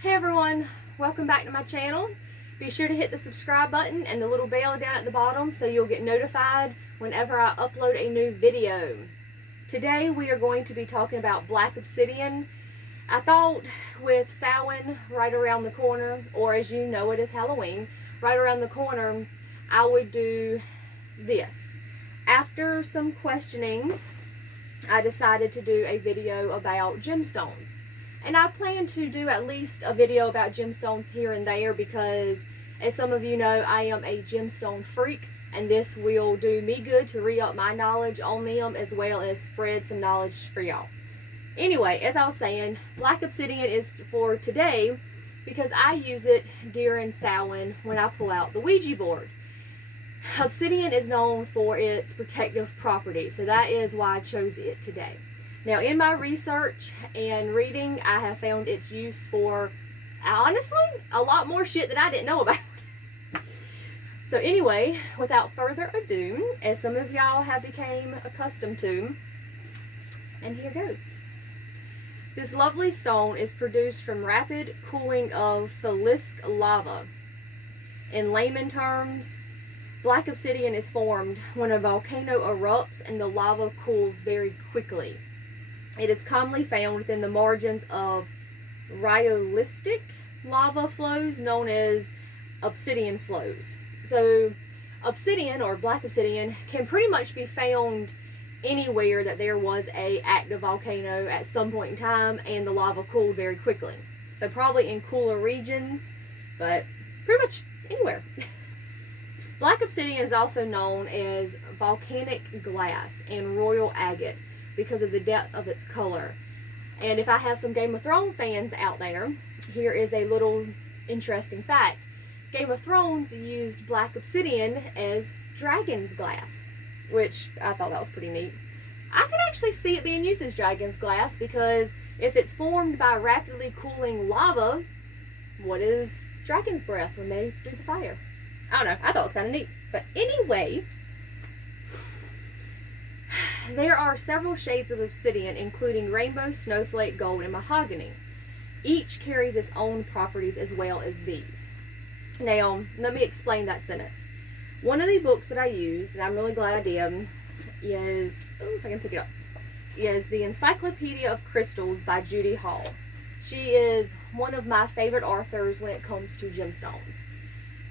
Hey everyone, welcome back to my channel. Be sure to hit the subscribe button and the little bell down at the bottom so you'll get notified whenever I upload a new video. Today we are going to be talking about black obsidian. I thought with Samhain right around the corner, or as you know it is Halloween, right around the corner, I would do this. After some questioning, I decided to do a video about gemstones. And I plan to do at least a video about gemstones here and there because, as some of you know, I am a gemstone freak, and this will do me good to re-up my knowledge on them as well as spread some knowledge for y'all. Anyway, as I was saying, black obsidian is for today because I use it during Samhain when I pull out the Ouija board. Obsidian is known for its protective properties, so that is why I chose it today. Now, in my research and reading, I have found its use for, honestly, a lot more shit that I didn't know about. So anyway, without further ado, as some of y'all have become accustomed to, and here goes. This lovely stone is produced from rapid cooling of Felisk lava. In layman terms, black obsidian is formed when a volcano erupts and the lava cools very quickly. It is commonly found within the margins of rhyolithic lava flows known as obsidian flows. So obsidian, or black obsidian, can pretty much be found anywhere that there was a active volcano at some point in time and the lava cooled very quickly. So probably in cooler regions, but pretty much anywhere. Black obsidian is also known as volcanic glass and royal agate because of the depth of its color. And if I have some Game of Thrones fans out there, here is a little interesting fact. Game of Thrones used black obsidian as dragon's glass, which I thought that was pretty neat. I can actually see it being used as dragon's glass because if it's formed by rapidly cooling lava, what is dragon's breath when they do the fire? I don't know. I thought it was kind of neat. But anyway, there are several shades of obsidian, including rainbow, snowflake, gold, and mahogany. Each carries its own properties as well as these. Now, let me explain that sentence. One of the books that I used, and I'm really glad I did, is, if I can pick it up, is The Encyclopedia of Crystals by Judy Hall. She is one of my favorite authors when it comes to gemstones.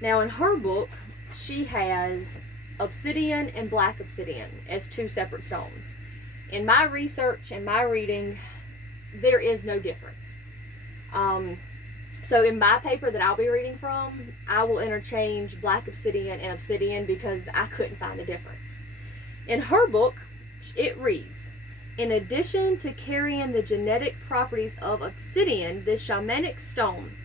Now, in her book, she has obsidian and black obsidian as two separate stones. In my research and my reading, there is no difference. So in my paper that I'll be reading from, I will interchange black obsidian and obsidian because I couldn't find a difference. In her book, it reads, in addition to carrying the genetic properties of obsidian, this shamanic stone.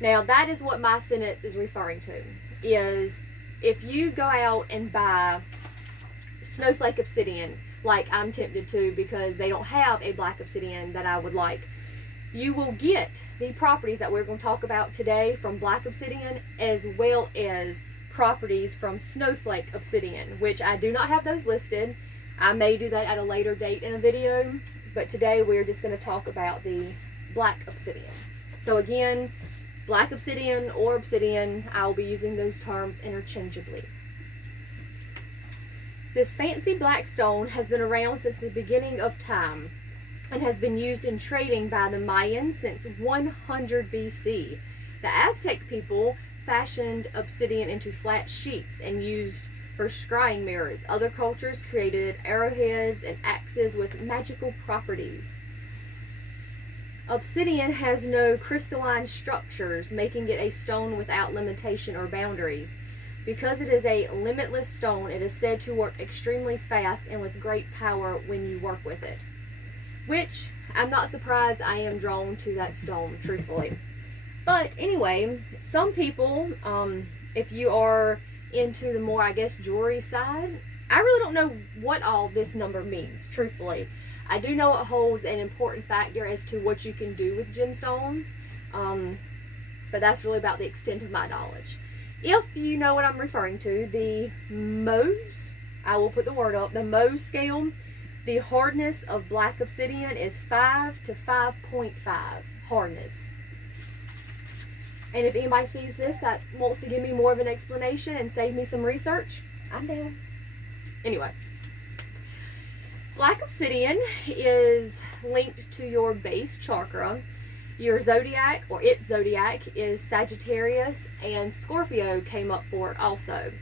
Now, that is what my sentence is referring to, is if you go out and buy snowflake obsidian, like I'm tempted to because they don't have a black obsidian that I would like, you will get the properties that we're going to talk about today from black obsidian as well as properties from snowflake obsidian, which I do not have those listed. I may do that at a later date in a video, but today we're just going to talk about the black obsidian. So again, black obsidian or obsidian, I will be using those terms interchangeably. This fancy black stone has been around since the beginning of time and has been used in trading by the Mayans since 100 BC. The Aztec people fashioned obsidian into flat sheets and used for scrying mirrors. Other cultures created arrowheads and axes with magical properties. Obsidian has no crystalline structures, making it a stone without limitation or boundaries. Because it is a limitless stone, it is said to work extremely fast and with great power when you work with it. Which, I'm not surprised I am drawn to that stone, truthfully. But anyway, some people, if you are into the more, I guess, jewelry side, I really don't know what all this number means, truthfully. I do know it holds an important factor as to what you can do with gemstones, but that's really about the extent of my knowledge. If you know what I'm referring to, the Mohs, I will put the word up, the Mohs scale, the hardness of black obsidian is 5 to 5.5 hardness. And if anybody sees this that wants to give me more of an explanation and save me some research, I'm down. Anyway, black obsidian is linked to your base chakra. Your zodiac, or its zodiac, is Sagittarius, and Scorpio came up for it also.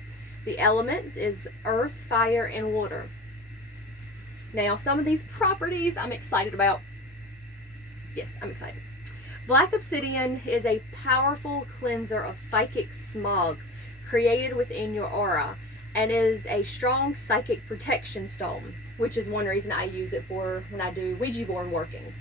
The elements is earth, fire, and water. Now, some of these properties I'm excited about. Yes, I'm excited. Black obsidian is a powerful cleanser of psychic smog created within your aura, and is a strong psychic protection stone, which is one reason I use it for when I do Ouija board working.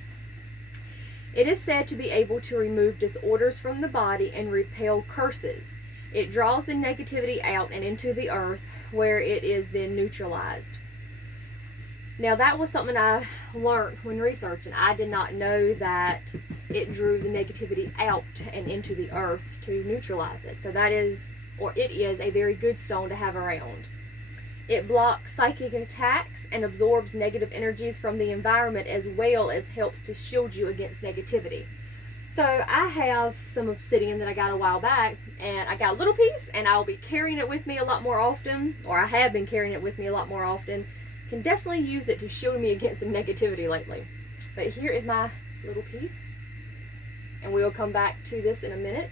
It is said to be able to remove disorders from the body and repel curses. It draws the negativity out and into the earth, where it is then neutralized. Now, that was something I learned when researching. I did not know that it drew the negativity out and into the earth to neutralize it. So that is, or it is, a very good stone to have around. It blocks psychic attacks and absorbs negative energies from the environment, as well as helps to shield you against negativity. So I have some obsidian that I got a while back, and I got a little piece, and I'll be carrying it with me a lot more often, or I have been carrying it with me a lot more often. Can definitely use it to shield me against some negativity lately. But here is my little piece, and we'll come back to this in a minute.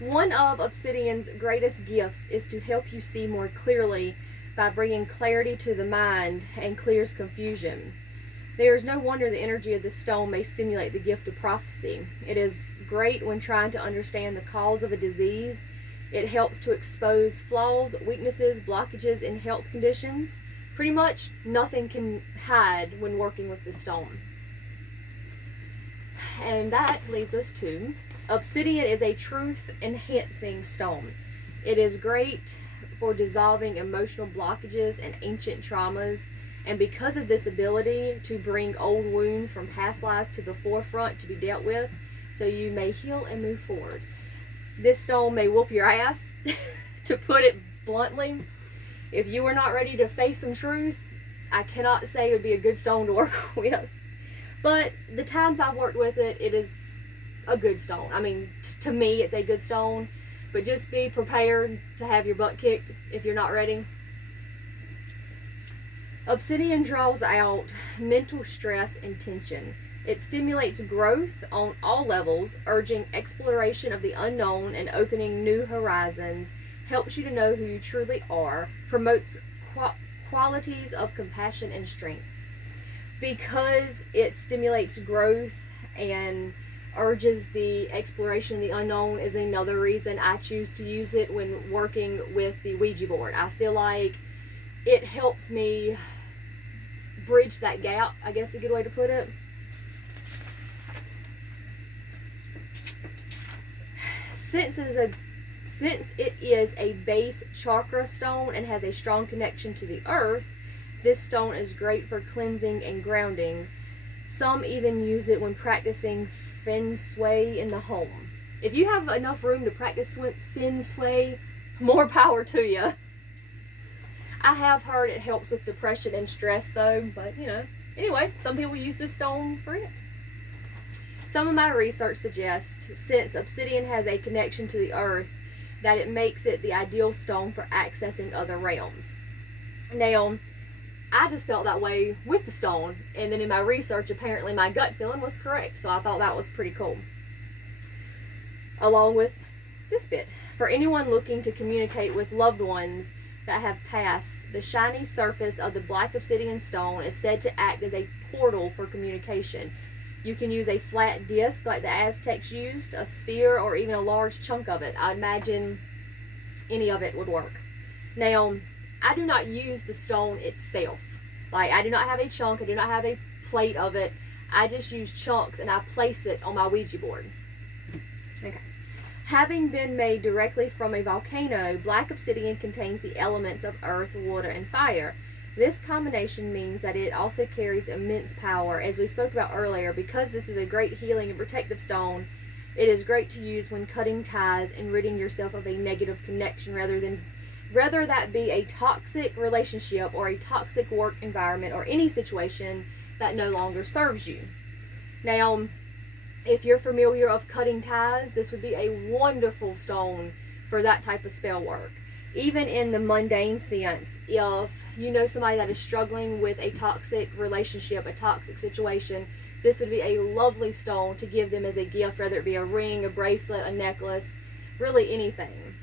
One of obsidian's greatest gifts is to help you see more clearly by bringing clarity to the mind and clears confusion. There is no wonder the energy of this stone may stimulate the gift of prophecy. It is great when trying to understand the cause of a disease. It helps to expose flaws, weaknesses, blockages in health conditions. Pretty much nothing can hide when working with this stone. And that leads us to obsidian is a truth-enhancing stone. It is great for dissolving emotional blockages and ancient traumas, and because of this ability to bring old wounds from past lives to the forefront to be dealt with, so you may heal and move forward. This stone may whoop your ass, to put it bluntly. If you are not ready to face some truth, I cannot say it would be a good stone to work with. But the times I've worked with it, it is a good stone. I mean, to me, it's a good stone. But just be prepared to have your butt kicked if you're not ready. Obsidian draws out mental stress and tension. It stimulates growth on all levels, urging exploration of the unknown and opening new horizons, helps you to know who you truly are, promotes qualities of compassion and strength. Because it stimulates growth and urges the exploration of the unknown is another reason I choose to use it when working with the Ouija board. I feel like it helps me bridge that gap, I guess is a good way to put it. Since it is a base chakra stone and has a strong connection to the earth, this stone is great for cleansing and grounding. Some even use it when practicing feng shui in the home. If you have enough room to practice feng shui, more power to you. I have heard it helps with depression and stress though, but you know, anyway, some people use this stone for it. Some of my research suggests, since obsidian has a connection to the earth, that it makes it the ideal stone for accessing other realms. Now, I just felt that way with the stone, and then in my research, apparently my gut feeling was correct, so I thought that was pretty cool. Along with this bit, for anyone looking to communicate with loved ones that have passed, the shiny surface of the black obsidian stone is said to act as a portal for communication. You can use a flat disc like the Aztecs used, a sphere, or even a large chunk of it. I imagine any of it would work. Now, I do not use the stone itself. Like, I do not have a chunk, I do not have a plate of it. I just use chunks and I place it on my Ouija board. Okay. Having been made directly from a volcano, black obsidian contains the elements of earth, water, and fire. This combination means that it also carries immense power, as we spoke about earlier. Because this is a great healing and protective stone, it is great to use when cutting ties and ridding yourself of a negative connection, whether that be a toxic relationship or a toxic work environment or any situation that no longer serves you. Now, If you're familiar of cutting ties, this would be a wonderful stone for that type of spell work. Even in the mundane sense, if you know somebody that is struggling with a toxic relationship, a toxic situation, this would be a lovely stone to give them as a gift, whether it be a ring, a bracelet, a necklace, really anything.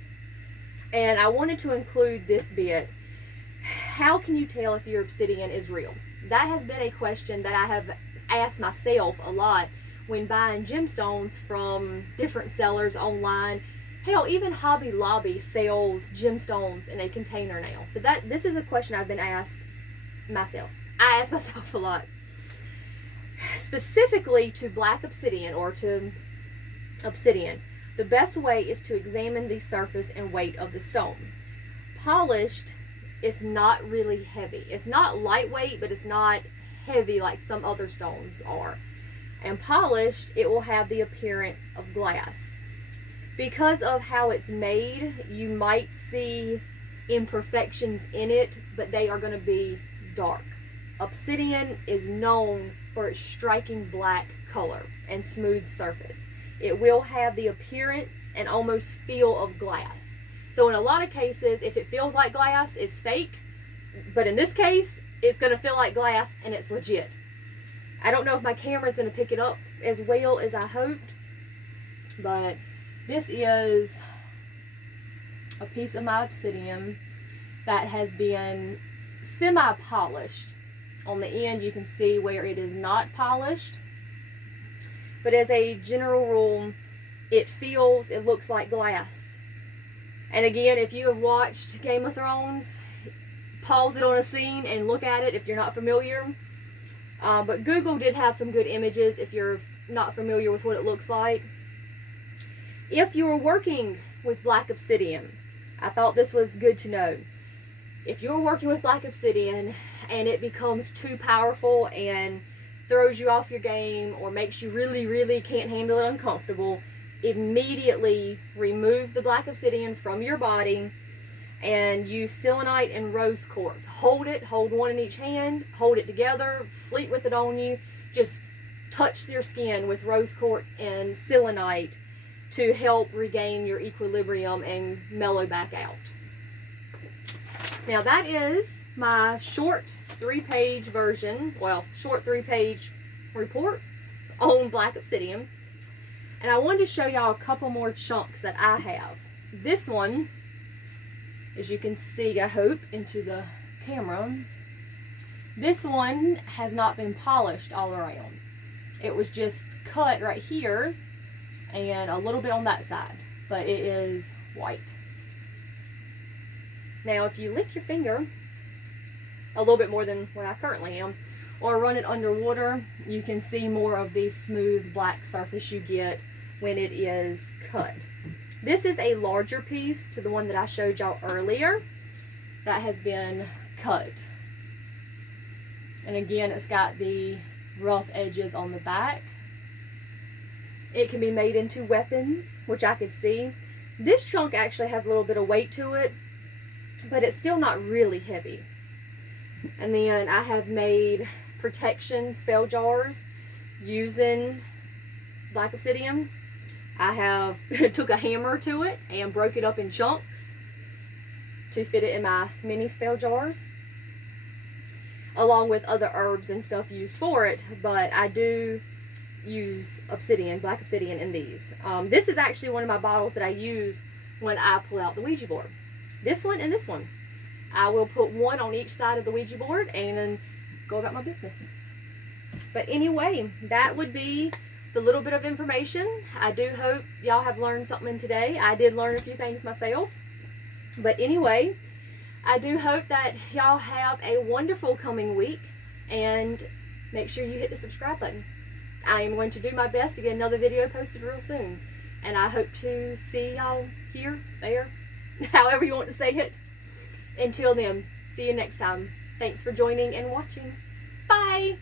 And I wanted to include this bit. How can you tell if your obsidian is real? That has been a question that I have asked myself a lot when buying gemstones from different sellers online. Hell, even Hobby Lobby sells gemstones in a container now. So this is a question I've been asked myself. I ask myself a lot. Specifically to black obsidian or to obsidian, the best way is to examine the surface and weight of the stone. Polished, it's not really heavy. It's not lightweight, but it's not heavy like some other stones are. And polished, it will have the appearance of glass. Because of how it's made, you might see imperfections in it, but they are going to be dark. Obsidian is known for its striking black color and smooth surface. It will have the appearance and almost feel of glass. So in a lot of cases, if it feels like glass, it's fake. But in this case, it's going to feel like glass and it's legit. I don't know if my camera is going to pick it up as well as I hoped, but this is a piece of my obsidian that has been semi-polished. On the end, you can see where it is not polished. But as a general rule, it looks like glass. And again, if you have watched Game of Thrones, pause it on a scene and look at it if you're not familiar. But Google did have some good images if you're not familiar with what it looks like. If you are working with black obsidian, I thought this was good to know. If you're working with black obsidian and it becomes too powerful and throws you off your game or makes you really, really can't handle it, uncomfortable, immediately remove the black obsidian from your body and use selenite and rose quartz. Hold one in each hand, hold it together, sleep with it on you. Just touch your skin with rose quartz and selenite to help regain your equilibrium and mellow back out. Now that is my short 3-page version, short 3-page report on black obsidian. And I wanted to show y'all a couple more chunks that I have. This one, as you can see, I hope, into the camera, this one has not been polished all around. It was just cut right here and a little bit on that side, but it is white. Now if you lick your finger a little bit more than what I currently am, or run it underwater, you can see more of the smooth black surface you get when it is cut. This is a larger piece to the one that I showed y'all earlier that has been cut. And again, it's got the rough edges on the back. It can be made into weapons, which I could see. This chunk actually has a little bit of weight to it, but it's still not really heavy. And then I have made protection spell jars using black obsidian. I have took a hammer to it and broke it up in chunks to fit it in my mini spell jars, along with other herbs and stuff used for it. But I do use obsidian, black obsidian, in these. This is actually one of my bottles that I use when I pull out the Ouija board. This one and this one. I will put one on each side of the Ouija board and then go about my business. But anyway, that would be the little bit of information. I do hope y'all have learned something today. I did learn a few things myself. But anyway, I do hope that y'all have a wonderful coming week, and make sure you hit the subscribe button. I am going to do my best to get another video posted real soon, and I hope to see y'all here, there, however you want to say it. Until then, see you next time. Thanks for joining and watching. Bye!